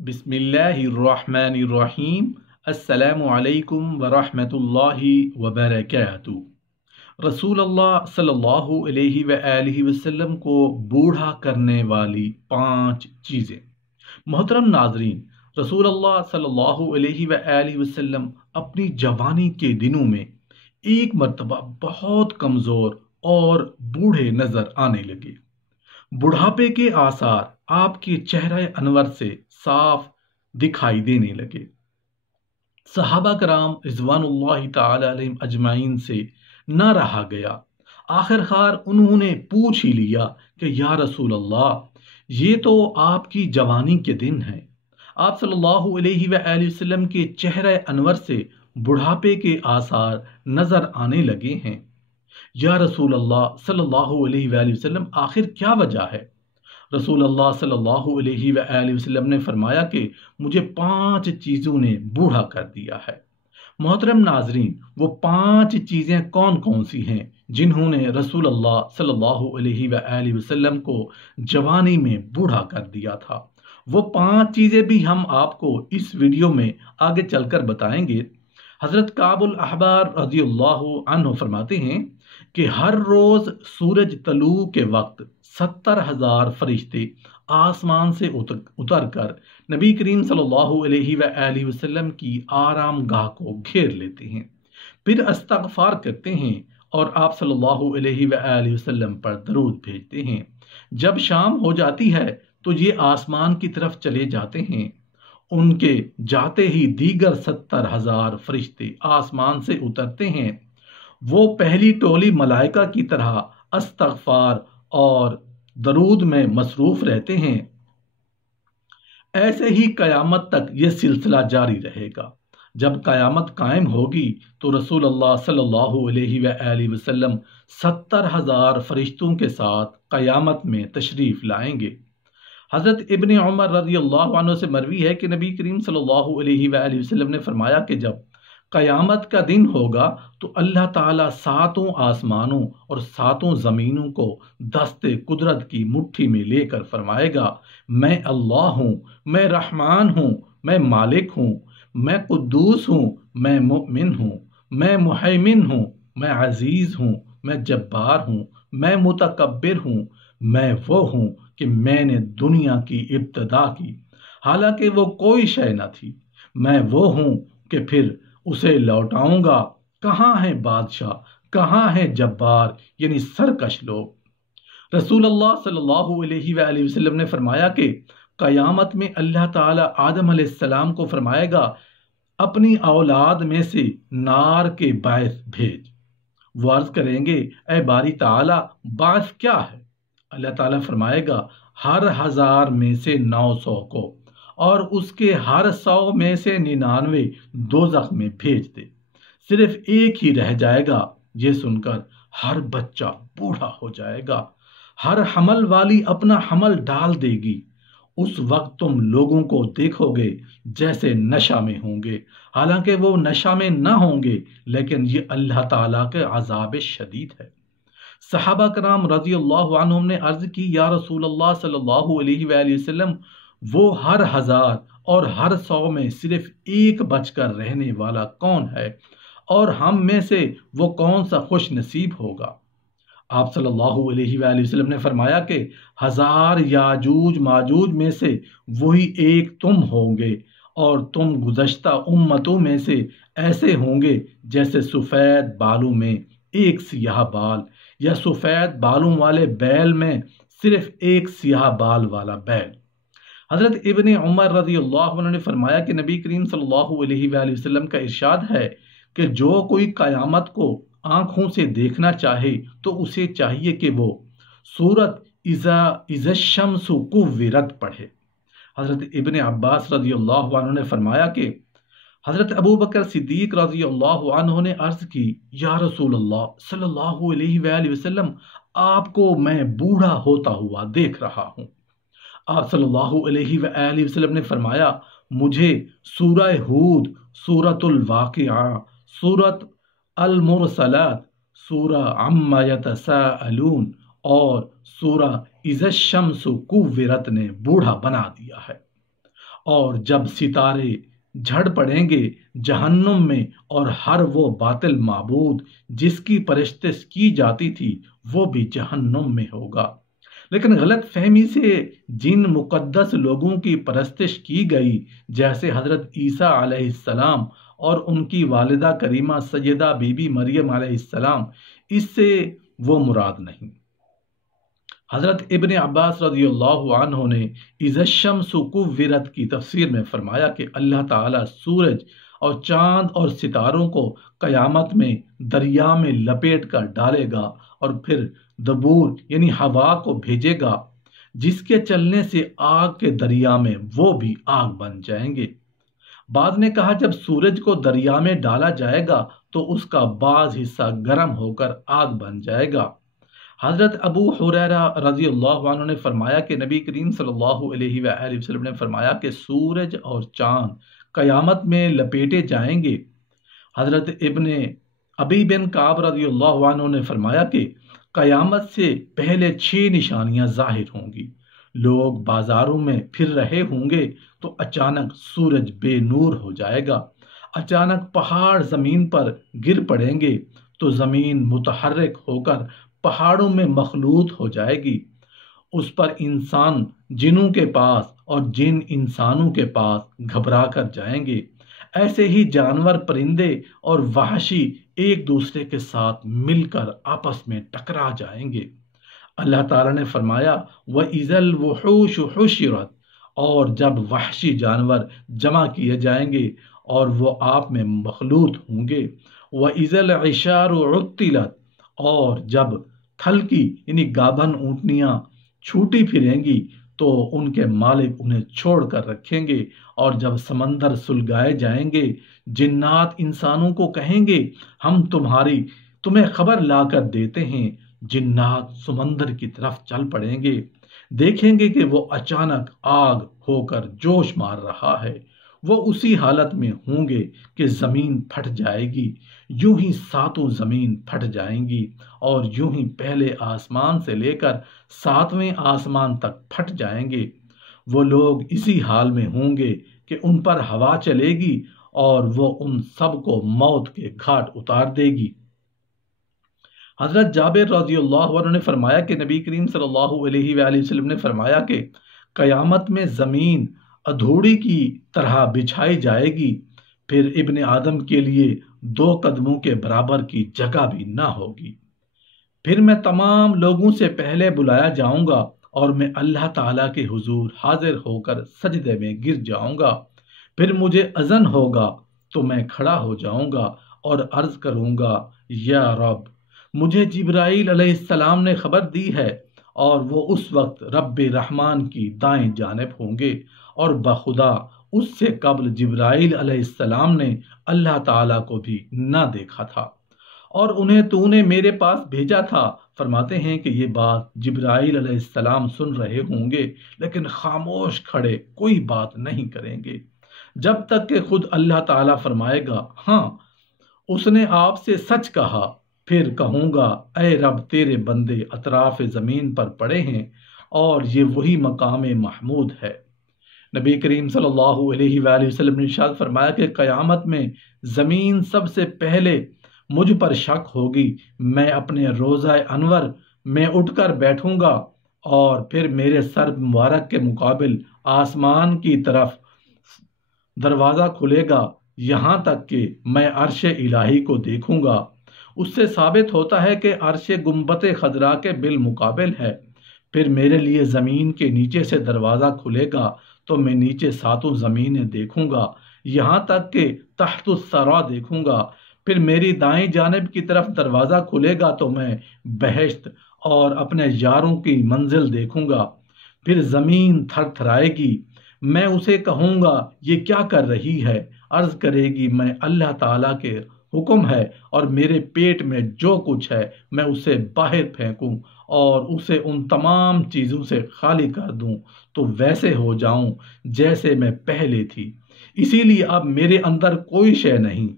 बिस्मिल्लाहिर्रहमानिर्रहीम। अस्सलामु अलैकुम वरहमतुल्लाहि वबरकातुहू। रसूल अल्लाह सल्लल्लाहु अलैहि वआलिहि वसल्लम को बूढ़ा करने वाली 5 चीज़ें। मोहतरम नाजरीन, रसूल अल्लाह सल्लल्लाहु अलैहि वआलिहि वसल्लम अपनी जवानी के दिनों में एक मर्तबा बहुत कमज़ोर और बूढ़े नजर आने लगे। बुढ़ापे के आसार आपके चेहरे अनवर से साफ दिखाई देने लगे। सहाबा कराम रिज़वानुल्लाहि ताला अलैहिम अजमाइन से न रहा गया। आखिरकार उन्होंने पूछ ही लिया कि या रसूल अल्लाह, ये तो आपकी जवानी के दिन हैं। आप सल्लल्लाहु अलैहि वसल्लम के चेहरे अनवर से बुढ़ापे के आसार नजर आने लगे हैं। या रसूल अल्लाह सल्लल्लाहु अलैहि वसल्लम, आखिर क्या वजह है? रसूल अल्लाह सल्लल्लाहु अलैहि वसल्लम ने फरमाया कि मुझे 5 चीज़ों ने बूढ़ा कर दिया है। मोहतरम नाजरीन, वो 5 चीज़ें कौन कौन सी हैं जिन्होंने रसूल अल्लाह सल्लल्लाहु अलैहि वसल्लम को जवानी में बूढ़ा कर दिया था? वो 5 चीज़ें भी हम आपको इस वीडियो में आगे चलकर बताएंगे। हज़रत काबुल अहबार रज़ियल्लाहु अन्हु फरमाते हैं कि हर रोज सूरज तलू के वक्त 70,000 फरिश्ते आसमान से उतर कर नबी करीम सल्लल्लाहु अलैहि वसल्लम की आराम गाह को घेर लेते हैं, फिर इस्तग़फ़ार करते हैं और आप सल्लल्लाहु अलैहि वसल्लम पर दरूद भेजते हैं। जब शाम हो जाती है तो ये आसमान की तरफ चले जाते हैं। उनके जाते ही दीगर 70,000 फरिश्ते आसमान से उतरते हैं। वो पहली टोली मलाइका की तरह इस्तग़फ़ार और दरूद में मसरूफ रहते हैं। ऐसे ही क़यामत तक ये सिलसिला जारी रहेगा। जब क़यामत कायम होगी तो रसूल अल्लाह सल्लल्लाहु अलैहि वसल्लम 70,000 फरिश्तों के साथ क़यामत में तशरीफ़ लाएंगे। हज़रत इब्न उमर रज़ियल्लाहु अन्हु से मरवी है कि नबी करीम सल्लल्लाहु अलैहि वसल्लम ने फरमाया कि जब क़यामत का दिन होगा तो अल्लाह ताला 7 आसमानों और 7 ज़मीनों को दस्ते कुदरत की मुट्ठी में लेकर फरमाएगा, मैं अल्लाह हूँ, मैं रहमान हूँ, मैं मालिक हूँ, मैं कुद्दूस हूँ, मैं मुमिन हूँ, मैं मुहैमिन हूँ, मैं अजीज़ हूँ, मैं जब्बार हूँ, मैं मुतकब्बिर हूँ, मैं वो हूँ कि मैंने दुनिया की इब्तिदा की, हालांकि वो कोई शय न थी। मैं वो हूँ कि फिर उसे लौटाऊंगा। कहाँ है बादशाह, कहाँ है जब्बार, यानी सरकश लोग। रसूल अल्लाह सल्लल्लाहु अलैहि वसल्लम ने फरमाया कि क़यामत में अल्लाह ताला आदम अलैहिस्सलाम को फरमाएगा, अपनी औलाद में से नार के बायस भेज। वो अर्ज करेंगे, ए बारी ताला, बायस क्या है? अल्लाह ताला फरमाएगा, हर 1000 में से 900 को और उसके हर 100 में से 99 दोज़ख में भेज दे। सिर्फ एक ही रह जाएगा। ये सुनकर हर बच्चा बूढ़ा हो जाएगा। हर हमल वाली अपना हमल डाल देगी। उस वक्त तुम लोगों को देखोगे जैसे नशा में होंगे, हालांकि वो नशा में न होंगे, लेकिन ये अल्लाह ताला के अज़ाब शदीद है। सहाबा कराम रज़ियल्लाहु अन्हुम ने अर्ज की, या रसूल अल्लाह सल्लल्लाहु अलैहि वसल्लम, वो हर 1000 और हर 100 में सिर्फ एक बचकर रहने वाला कौन है, और हम में से वो कौन सा खुश नसीब होगा? आप सल्लल्लाहु अलैहि वसल्लम ने फरमाया कि 1000 याजूज माजूज में से वही एक तुम होंगे, और तुम गुज़श्ता उम्मतों में से ऐसे होंगे जैसे सफ़ेद बालों में एक सियाह बाल, या सफ़ेद बालों वाले बैल में सिर्फ एक सियाह बाल वाला बैल। हज़रत इब्न उमर रज़ियल्लाहु अन्हु ने फरमाया कि नबी करीम सल्लल्लाहु अलैहि वसल्लम का इरशाद है कि जो कोई क़यामत को आंखों से देखना चाहे तो उसे चाहिए कि वो सूरत इज़ा शम्सु कुव्विरत पढ़े। हज़रत इब्न अब्बास रज़ियल्लाहु अन्हु ने फरमाया कि हज़रत अबू बकर सिद्दीक रज़ियल्लाहु अन्हु ने अर्ज़ की, या रसूल अल्लाह सल्लल्लाहु अलैहि वसल्लम, आपको मैं बूढ़ा होता हुआ देख रहा हूँ। आप सल्लल्लाहु अलैहि वसल्लम ने फरमाया, मुझे सूरह हूद, सूरतुल वाक़िआ, सूरत अल मुरसलात, सूरह अम्मा यतसाअलून और सूरह इज़ा शम्सु कुव्विरत ने बूढ़ा बना दिया है। اور جب ستارے جھڑ پڑیں گے جہنم میں، اور ہر وہ باطل معبود جس کی پرستش کی جاتی تھی وہ بھی جہنم میں ہوگا۔ لیکن غلط فہمی سے جن مقدس لوگوں کی پرستش کی گئی، جیسے حضرت عیسیٰ علیہ السلام اور ان کی والدہ کریمہ سیدہ بی بی مریم علیہ السلام، اس سے وہ مراد نہیں۔ حضرت ابن عباس رضی اللہ عنہ نے اذا الشمس کورت کی تفسیر میں فرمایا کہ اللہ تعالیٰ سورج اور چاند اور ستاروں کو قیامت میں دریا میں لپیٹ کر ڈالے گا، اور پھر دبور یعنی ہوا کو بھیجے گا، جس کے چلنے سے آگ کے دریا میں وہ بھی آگ بن جائیں گے۔ بعض نے کہا جب سورج کو دریا میں ڈالا جائے گا تو اس کا بعض حصہ گرم ہو کر آگ بن جائے گا۔ حضرت ابو ہریرہ رضی اللہ عنہ نے فرمایا کہ نبی کریم صلی اللہ علیہ وآلہ وسلم نے فرمایا کہ سورج اور چاند قیامت میں لپیٹے جائیں گے۔ حضرت ابن ابی بن کعب رضی اللہ عنہ نے فرمایا کہ قیامت سے پہلے 6 نشانیاں ظاہر ہوں گی۔ لوگ بازاروں میں پھر رہے ہوں گے تو اچانک سورج بے نور ہو جائے گا، اچانک پہاڑ زمین پر گر پڑیں گے تو زمین متحرک ہو کر پہاڑوں میں مخلوط ہو جائے گی، اس پر انسان جنوں کے پاس اور جن انسانوں کے پاس گھبرا کر جائیں گے۔ ایسے ہی جانور، پرندے اور وحشی ایک دوسرے کے ساتھ مل کر آپس میں ٹکرا جائیں گے۔ اللہ تعالیٰ نے فرمایا وَإِذَا الْوُحُوشُ حُشِرَتْ، اور جب وحشی جانور جمع کیے جائیں گے اور وہ آپ میں مخلوط ہوں گے۔ وَإِذَا الْعِشَارُ عُطِّلَتْ، اور جب تھل کی یعنی گابھن اونٹنیاں چھوٹی پھریں گی تو ان کے مالک انہیں چھوڑ کر رکھیں گے، اور جب سمندر سلگائے جائیں گے جنات انسانوں کو کہیں گے ہم تمہیں خبر لا کر دیتے ہیں، جنات سمندر کی طرف چل پڑیں گے، دیکھیں گے کہ وہ اچانک آگ ہو کر جوش مار رہا ہے، وہ اسی حالت میں ہوں گے کہ زمین پھٹ جائے گی، یوں ہی 7 زمین پھٹ جائیں گی، اور یوں ہی پہلے آسمان سے لے کر 7ویں آسمان تک پھٹ جائیں گے۔ وہ لوگ اسی حال میں ہوں گے کہ ان پر ہوا چلے گی اور وہ ان سب کو موت کے گھاٹ اتار دے گی۔ حضرت جابر رضی اللہ عنہ نے فرمایا کہ نبی کریم صلی اللہ علیہ وآلہ وسلم نے فرمایا کہ قیامت میں زمین ادھوڑی کی طرح بچھائی جائے گی، پھر ابن آدم کے لیے 2 قدموں کے برابر کی جگہ بھی نہ ہوگی۔ پھر میں تمام لوگوں سے پہلے بلایا جاؤں گا اور میں اللہ تعالیٰ کے حضور حاضر ہو کر سجدے میں گر جاؤں گا، پھر مجھے اذن ہوگا تو میں کھڑا ہو جاؤں گا اور عرض کروں گا یا رب، مجھے جبرائیل علیہ السلام نے خبر دی ہے، اور وہ اس وقت رب رحمان کی دائیں جانب ہوں گے، اور بخدا اس سے قبل جبرائیل علیہ السلام نے اللہ تعالیٰ کو بھی نہ دیکھا تھا، اور انہیں تو نے میرے پاس بھیجا تھا۔ فرماتے ہیں کہ یہ بات جبرائیل علیہ السلام سن رہے ہوں گے لیکن خاموش کھڑے، کوئی بات نہیں کریں گے، جب تک کہ خود اللہ تعالیٰ فرمائے گا ہاں اس نے آپ سے سچ کہا، پھر کہوں گا اے رب تیرے بندے اطراف زمین پر پڑے ہیں، اور یہ وہی مقام محمود ہے۔ نبی کریم صلی اللہ علیہ وآلہ وسلم نے ارشاد فرمایا کہ قیامت میں زمین سب سے پہلے مجھ پر شک ہوگی، میں اپنے روضہ انور میں اٹھ کر بیٹھوں گا، اور پھر میرے سر مبارک کے مقابل آسمان کی طرف دروازہ کھلے گا، یہاں تک کہ میں عرش الہی کو دیکھوں گا۔ اس سے ثابت ہوتا ہے کہ عرش گنبد خضرا کے بالمقابل ہے۔ پھر میرے لیے زمین کے نیچے سے دروازہ کھلے گا تو میں نیچے 7 زمینیں دیکھوں گا، یہاں تک کہ تحت الثری دیکھوں گا۔ پھر میری دائیں جانب کی طرف دروازہ کھلے گا تو میں بہشت اور اپنے یاروں کی منزل دیکھوں گا۔ پھر زمین تھر تھرائے گی، میں اسے کہوں گا یہ کیا کر رہی ہے؟ عرض کرے گی میں اللہ تعالیٰ کے حکم ہے، اور میرے پیٹ میں جو کچھ ہے میں اسے باہر پھینکوں اور اسے ان تمام چیزوں سے خالی کر دوں تو ویسے ہو جاؤں جیسے میں پہلے تھی، اسی لیے اب میرے اندر کوئی شے نہیں